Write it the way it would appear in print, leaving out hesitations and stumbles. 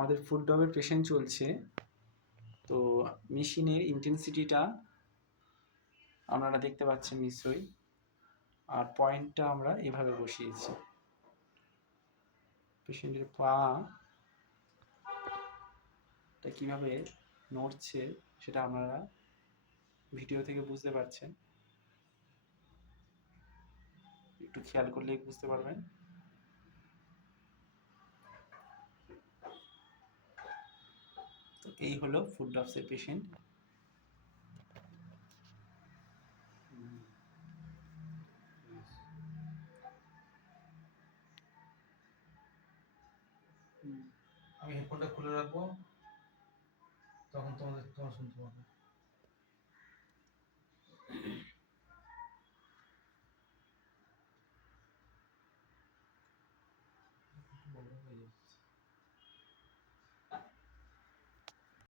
আমাদের food ডগের patient চলছে, তো মেশিনের ইন্টেন্সিটিটা আপনারা দেখতে পাচ্ছেন নিশ্চয়ই, আর পয়েন্টটা আমরা এভাবে বসিয়েছি। পেশেন্টের পাটা কীভাবে নড়ছে সেটা আপনারা ভিডিও থেকে বুঝতে পারছেন, একটু খেয়াল করলেই বুঝতে পারবেন। তো এই হলো ফুড ডগসের পেশেন্ট। আমি হেডফোনটা খুলে রাখবো, তখন তোমার শুনতে পাবে।